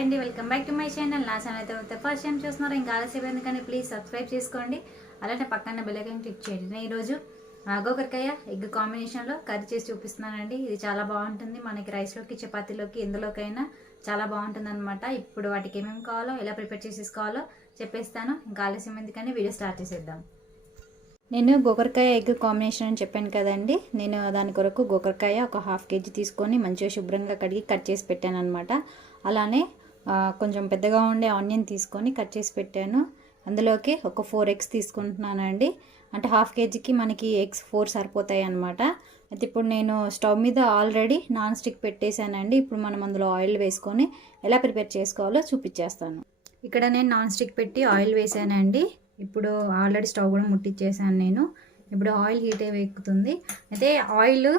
Hi అండి, welcome back to my channel. నా channel అయితే ఫస్ట్ టైం చూస్తున్నారు, ఇంకా ఆలస్యం ఎందుకని ప్లీజ్ సబ్స్క్రైబ్ చేసుకోండి. అలానే పక్కన బెల్ ఐకాన్ క్లిక్ చేయండి. నేను ఈరోజు గోకరకాయ ఎగ్ కాంబినేషన్లో కర్రీ చేసి చూపిస్తున్నానండి. ఇది చాలా బాగుంటుంది, మనకి రైస్లోకి చపాతీలోకి ఎందులోకైనా చాలా బాగుంటుంది అనమాట. ఇప్పుడు వాటికి ఏమేమి కావాలో ఎలా ప్రిపేర్ చేసేసుకోవాలో చెప్పేస్తాను. ఇంకా ఆలస్యం ఎందుకని వీడియో స్టార్ట్ చేసేద్దాం. నేను గోకరకాయ ఎగ్ కాంబినేషన్ అని చెప్పాను కదండి. నేను దాని కొరకు గోకరకాయ ఒక 1/2 kg తీసుకొని మంచిగా శుభ్రంగా కడిగి కట్ చేసి పెట్టాను అనమాట. అలానే కొంచెం పెద్దగా ఉండే ఆనియన్ తీసుకొని కట్ చేసి పెట్టాను. అందులోకి ఒక 4 eggs తీసుకుంటున్నానండి. అంటే 1/2 kgకి మనకి ఎగ్స్ 4 సరిపోతాయి అనమాట. అయితే ఇప్పుడు నేను స్టవ్ మీద ఆల్రెడీ నాన్ స్టిక్ పెట్టేశానండి. ఇప్పుడు మనం అందులో ఆయిల్ వేసుకొని ఎలా ప్రిపేర్ చేసుకోవాలో చూపించేస్తాను. ఇక్కడ నేను నాన్ స్టిక్ పెట్టి ఆయిల్ వేసానండి. ఇప్పుడు ఆల్రెడీ స్టవ్ కూడా ముట్టించేసాను నేను. ఇప్పుడు ఆయిల్ హీట్ ఎక్కుతుంది. అయితే ఆయిల్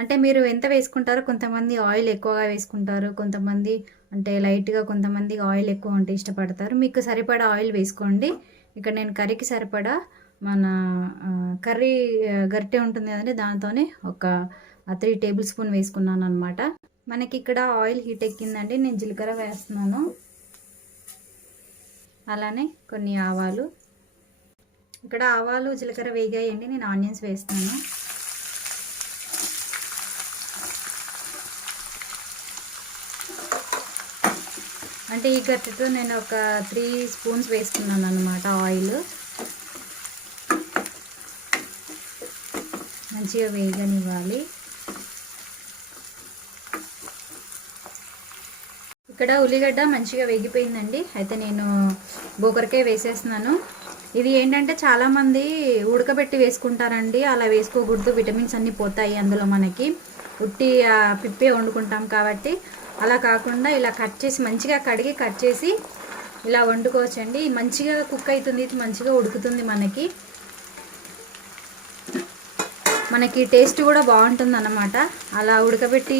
అంటే మీరు ఎంత వేసుకుంటారో, కొంతమంది ఆయిల్ ఎక్కువగా వేసుకుంటారు, కొంతమంది అంటే లైట్గా, కొంతమంది ఆయిల్ ఎక్కువ ఉంటే ఇష్టపడతారు. మీకు సరిపడా ఆయిల్ వేసుకోండి. ఇక్కడ నేను కర్రీకి సరిపడా మన కర్రీ గరిటె ఉంటుంది కదండి, దాంతోనే ఒక 3 tablespoons వేసుకున్నాను అనమాట. మనకి ఇక్కడ ఆయిల్ హీట్ ఎక్కిందండి. నేను జీలకర్ర వేస్తున్నాను, అలానే కొన్ని ఆవాలు. ఇక్కడ ఆవాలు జీలకర్ర వేగాయండి. నేను ఆనియన్స్ వేస్తాను. అంటే ఈ గట్టితో నేను ఒక 3 spoons వేసుకున్నాను అనమాట ఆయిల్. మంచిగా వేగనివ్వాలి. ఇక్కడ ఉల్లిగడ్డ మంచిగా వేగిపోయిందండి. అయితే నేను గోకరకాయ వేసేస్తున్నాను. ఇది ఏంటంటే చాలామంది ఉడకబెట్టి వేసుకుంటారండి. అలా వేసుకోకూడదు, విటమిన్స్ అన్నీ పోతాయి అందులో. మనకి ఉట్టి పిప్పే వండుకుంటాం కాబట్టి అలా కాకుండా ఇలా కట్ చేసి మంచిగా కడిగి కట్ చేసి ఇలా వండుకోవచ్చండి. మంచిగా కుక్ అవుతుంది, మంచిగా ఉడుకుతుంది. మనకి టేస్ట్ కూడా బాగుంటుంది అన్నమాట. అలా ఉడకబెట్టి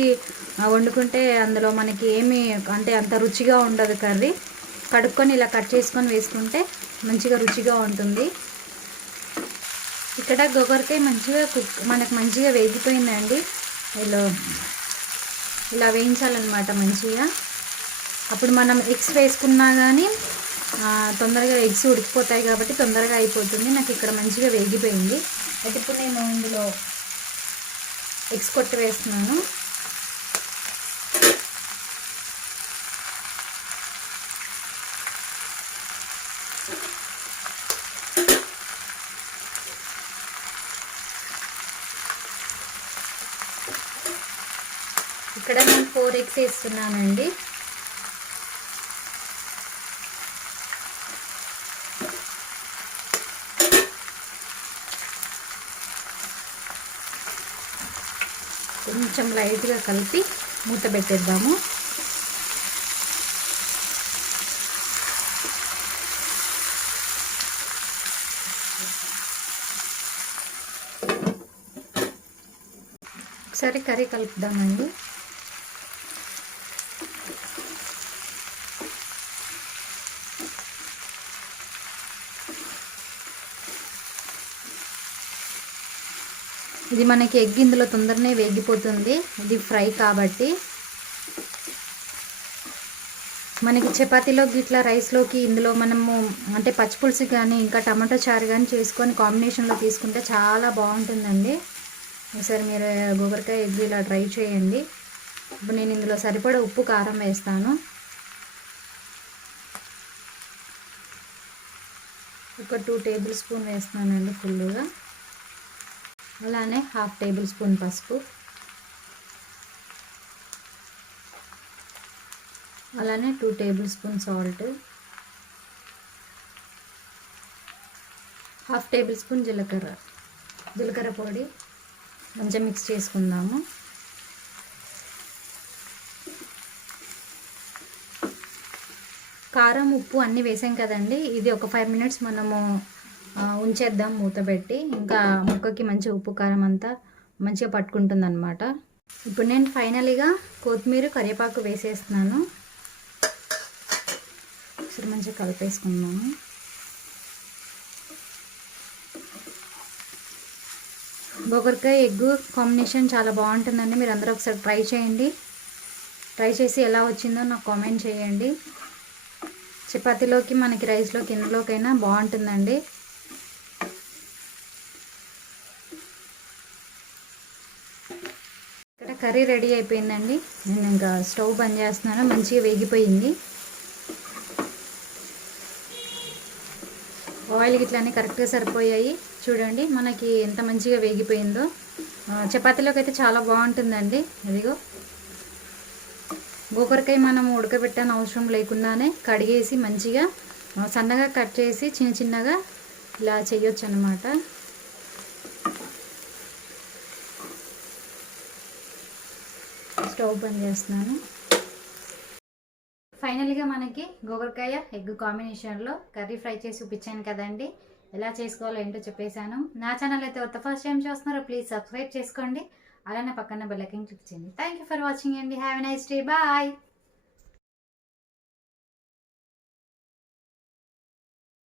వండుకుంటే అందులో మనకి ఏమీ అంటే అంత రుచిగా ఉండదు కర్రీ. కడుక్కొని ఇలా కట్ చేసుకొని వేసుకుంటే మంచిగా రుచిగా ఉంటుంది. ఇక్కడ గోకరకాయ మంచిగా మనకు మంచిగా వేగిపోయిందండి. ఇలా వేయించాలన్నమాట మంచిగా. అప్పుడు మనం ఎగ్స్ వేసుకున్నా కానీ తొందరగా ఎగ్స్ ఉడికిపోతాయి కాబట్టి తొందరగా అయిపోతుంది. నాకు ఇక్కడ మంచిగా వేగిపోయింది. అయితే ఇప్పుడు నేను ఇందులో ఎగ్స్ కొట్టి వేస్తున్నాను. ఇక్కడ నేను 4 eggs వేస్తున్నానండి. కొంచెం లైట్గా కలిపి మూత పెట్టేద్దాము. ఒకసారి కర్రీ కలుపుదామండి. ఇది మనకి ఎగ్ ఇందులో తొందరనే వేగిపోతుంది, ఇది ఫ్రై కాబట్టి. మనకి చపాతీలోకి ఇట్లా రైస్లోకి ఇందులో మనము అంటే పచ్చిపులుసు కానీ ఇంకా టమాటో చారు కానీ చేసుకొని కాంబినేషన్లో తీసుకుంటే చాలా బాగుంటుందండి. ఒకసారి మీరు గోకరకాయ ఎగ్ ఇలా ట్రై చేయండి. ఇప్పుడు నేను ఇందులో సరిపడా ఉప్పు కారం వేస్తాను. ఒక 2 tablespoons వేస్తున్నానండి ఫుల్గా. అలానే 1/2 tablespoon పసుపు, అలానే 2 tablespoons సాల్ట్, 1/2 tablespoon జీలకర్ర పొడి. మంచిగా మిక్స్ చేసుకుందాము. కారం ఉప్పు అన్నీ వేసాం కదండి. ఇది ఒక 5 minutes మనము ఉంచేద్దాం మూత పెట్టి. ఇంకా ముక్కకి మంచి ఉప్పు కారం అంతా మంచిగా పట్టుకుంటుంది అనమాట. ఇప్పుడు నేను ఫైనల్గా కొత్తిమీర కరివేపాకు వేసేస్తున్నాను. ఒకసారి మంచిగా కలిపేసుకుందాము. గోకరకాయ ఎగ్ కాంబినేషన్ చాలా బాగుంటుందండి. మీరు అందరూ ఒకసారి ట్రై చేయండి. ట్రై చేసి ఎలా వచ్చిందో నాకు కామెంట్ చేయండి. చపాతీలోకి మనకి రైస్లోకి ఇందులోకైనా బాగుంటుందండి. ఇక్కడ కర్రీ రెడీ అయిపోయిందండి. నేను ఇంకా స్టవ్ బంద్ చేస్తున్నాను. మంచిగా వేగిపోయింది. ఆయిల్ గిట్లన్నీ కరెక్ట్గా సరిపోయాయి. చూడండి మనకి ఎంత మంచిగా వేగిపోయిందో. చపాతీలోకి అయితే చాలా బాగుంటుందండి. ఇదిగో గోకరకాయ మనం ఉడకబెట్టని అవసరం లేకుండానే కడిగేసి మంచిగా సన్నగా కట్ చేసి చిన్న చిన్నగా ఇలా చేయొచ్చు అన్నమాట. స్టవ్ బంద్ చేస్తున్నాను. ఫైనల్గా మనకి గోకరకాయ ఎగ్ కాంబినేషన్లో కర్రీ ఫ్రై చేసి చూపించాను కదండి. ఎలా చేసుకోవాలో ఏంటో చెప్పేశాను. నా ఛానల్ అయితే ఫస్ట్ టైం చూస్తున్నారో ప్లీజ్ సబ్స్క్రైబ్ చేసుకోండి. అలానే పక్కన బెల్ ఐకాన్ క్లిక్ చేయండి. థ్యాంక్ యూ ఫర్ వాచింగ్ అండి. Have a nice day. Bye.